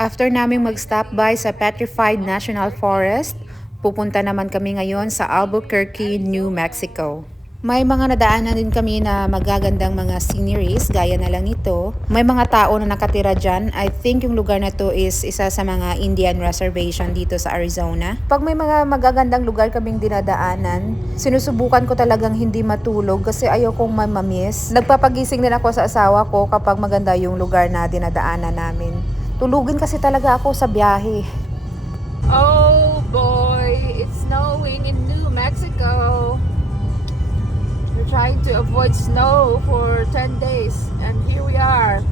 After naming mag-stop by sa Petrified National Forest, pupunta naman kami ngayon sa Albuquerque, New Mexico. May mga nadaanan din kami na magagandang mga sceneries, gaya na lang ito. May mga tao na nakatira dyan. I think yung lugar na to is isa sa mga Indian reservation dito sa Arizona. Pag may mga magagandang lugar kaming dinadaanan, sinusubukan ko talagang hindi matulog kasi ayaw kong mamiss. Nagpapagising din ako sa asawa ko kapag maganda yung lugar na dinadaanan namin. Tulugin kasi talaga ako sa biyahe. Oh boy, it's snowing in New Mexico. We're trying to avoid snow for 10 days and here we are.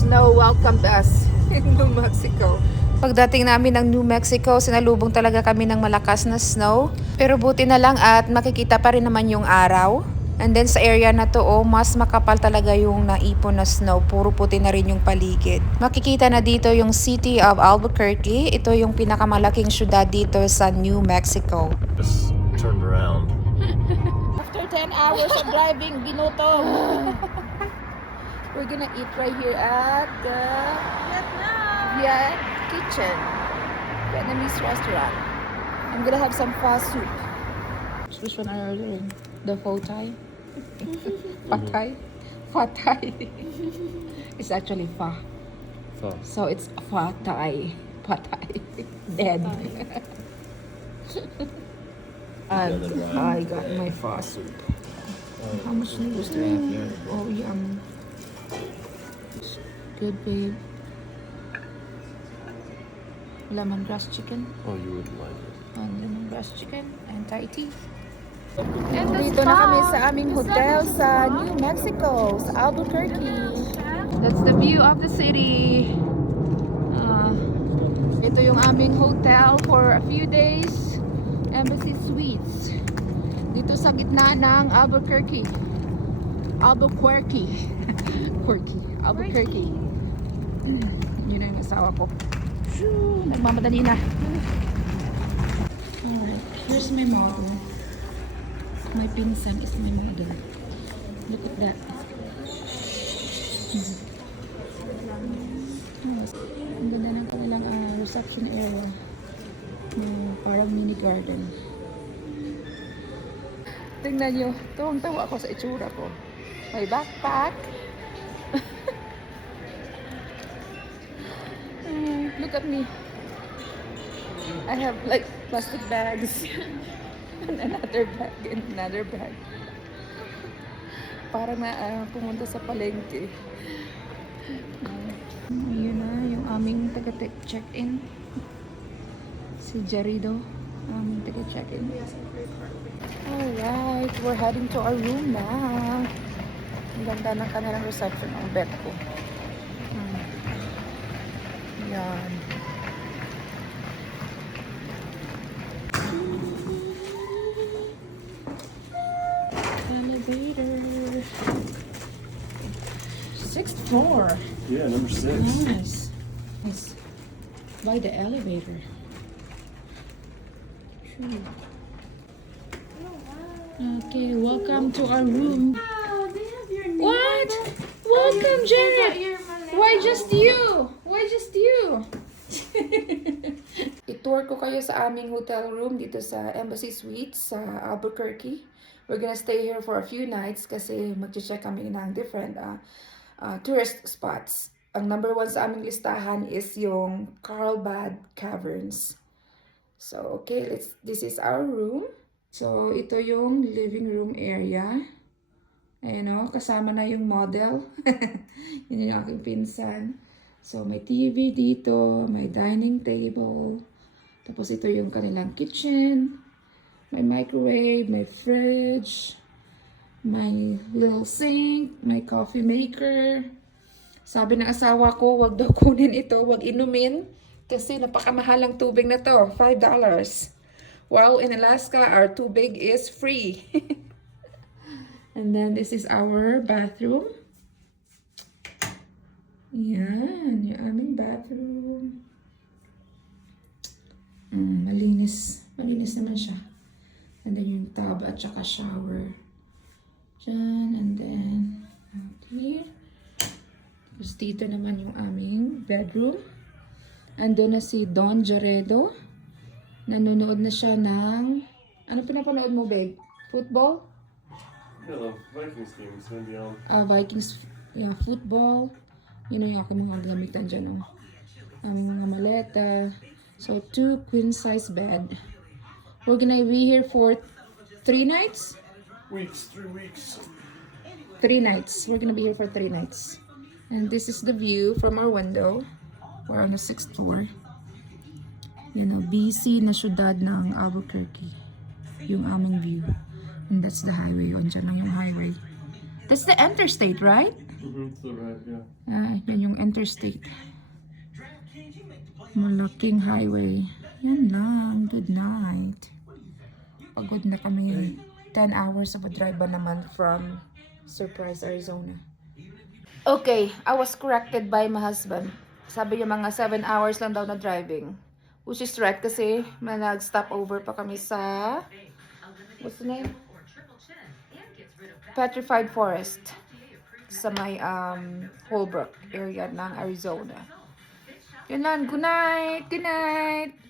Snow welcomed us in New Mexico. Pagdating namin ng New Mexico, sinalubong talaga kami ng malakas na snow. Pero buti na lang at makikita pa rin naman yung araw. And then sa area na to, mas makapal talaga yung naipon na snow. Puro puti na rin yung paligid. Makikita na dito yung City of Albuquerque. Ito yung pinakamalaking syudad dito sa New Mexico. Just turned around. After 10 hours of driving, ginutom. We're gonna eat right here at the Viet Kitchen, Vietnamese restaurant. I'm gonna have some pho soup. Which one are you ordering? The pho Thai? Pad Thai? Pad Thai. It's actually pho. Pho. So it's pho Thai. Pad Thai. Dead. And I got my pho soup. How much noodles do I have here? Oh, yum. Good, babe. Lemongrass chicken. Oh, you would like it. And lemongrass chicken and Thai tea. Dito na kami sa aming hotel sa New Mexico, sa Albuquerque. That's the view of the city. Ito yung aming hotel for a few days. Embassy Suites. Dito sa gitna ng Albuquerque. Albuquerque. Albuquerque. Yun na yung asawa ko. Shoo, nagmamadali na. Alright, here's my model. My pinsan is my model. Look at that. Ang ganda ng kanilang reception area. Parang mini garden. Tingnan nyo, tuwang-tawa ako sa itsura ko. May backpack. Look at me. I have like plastic bags. And another bag and another bag. Parang na pumunta sa palengke. Ayun na, yung aming taga-check-in. Si Jerido, aming taga-check-in. Alright, we're heading to our room na. Ang ganda ng kanilang reception ng bed ko. Yan. Elevator. 6th floor. Yeah, number 6. Nice. Nice. By the elevator. Sure. Okay, welcome to our room. Wow, they have your name. What? Welcome, Jared. Why just you? Why just you? I-tour ko kayo sa aming hotel room dito sa Embassy Suites sa Albuquerque. We're gonna stay here for a few nights kasi mag-check kami ng different tourist spots. Ang number 1 sa aming listahan is yung Carlsbad Caverns. So, okay, this is our room. So, ito yung living room area. Ayan o, kasama na yung model. Yun yung aking pinsan. So, may TV dito, may dining table. Tapos ito yung kanilang kitchen. May microwave, may fridge. May little sink, may coffee maker. Sabi ng asawa ko, wag daw kunin ito, wag inumin. Kasi napakamahal ang tubig na to, $5. While in Alaska, our tubig is free. And then this is our bathroom. Yan, yung aming bathroom. Malinis. Malinis naman siya. And then yung tub at saka shower. Diyan, and then out here. Tapos dito naman yung aming bedroom. Andun na si Don Jaredo. Nanonood na siya ng... Ano pinapanood mo, babe? Football? Yeah, the Vikings game is gonna be on. Vikings, yeah, football. Yun na yung aking mga gamitan dyan, oh. Ang mga maleta. So, 2 queen-size bed. We're gonna be here for 3 nights? 3 weeks. 3 nights. We're gonna be here for 3 nights. And this is the view from our window. We're on the 6th floor. You know, busy na syudad ng Albuquerque. Yung aming view. And that's the highway. Andyan lang yung highway. That's the interstate, right? So right, yeah. Yan yung interstate. Malaking highway. Yan lang. Good night. Pagod na kami. 10 hours of a drive ba naman from Surprise, Arizona. Okay, I was corrected by my husband. Sabi niya mga 7 hours lang daw na driving. Which is right kasi may nag-stop over pa kami sa... What's the name? Petrified Forest. Sa may Holbrook area ng Arizona. Yun lang. Good night! Good night!